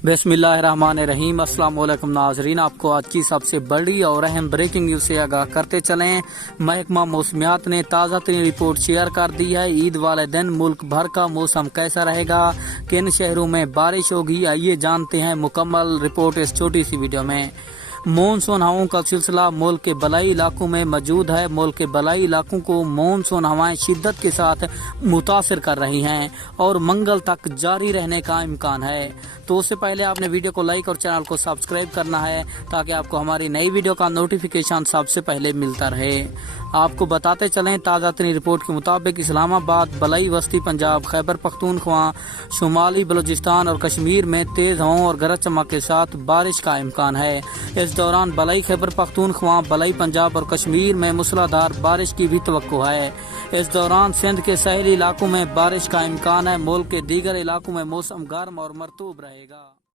बिस्मिल्लाहिर्रहमानिर्रहीम। अस्सलाम वालेकुम नाज़रीन, आपको आज की सबसे बड़ी और अहम ब्रेकिंग न्यूज़ से आगाह करते चलें। महकमा मौसमियात ने ताज़ा तरीन रिपोर्ट शेयर कर दी है। ईद वाले दिन मुल्क भर का मौसम कैसा रहेगा, किन शहरों में बारिश होगी, आइए जानते हैं मुकम्मल रिपोर्ट इस छोटी सी वीडियो में। मॉनसून हवाओं का सिलसिला मुल्क के बलाई इलाकों में मौजूद है। मुल्क के बलाई इलाकों को मॉनसून हवाएं शिद्दत के साथ मुतासिर कर रही हैं और मंगल तक जारी रहने का इम्कान है। तो उससे पहले आपने वीडियो को लाइक और चैनल को सब्सक्राइब करना है ताकि आपको हमारी नई वीडियो का नोटिफिकेशन सबसे पहले मिलता रहे। आपको बताते चलें, ताज़ा तरीन रिपोर्ट के मुताबिक इस्लामाबाद, बलाई वस्ती पंजाब, खैबर पख्तूनख्वा, शुमाली बलूचिस्तान और कश्मीर में तेज़ हवाओं और गरज चमक के साथ बारिश का इम्कान है। इस दौरान बलाई, खैबर पख्तूनख्वा, बलाई पंजाब और कश्मीर में मूसलाधार बारिश की भी तवक्को है। इस दौरान सिंध के शहरी इलाकों में बारिश का इम्कान है। मुल्क के दीगर इलाकों में मौसम गर्म और मरतूब रहेगा।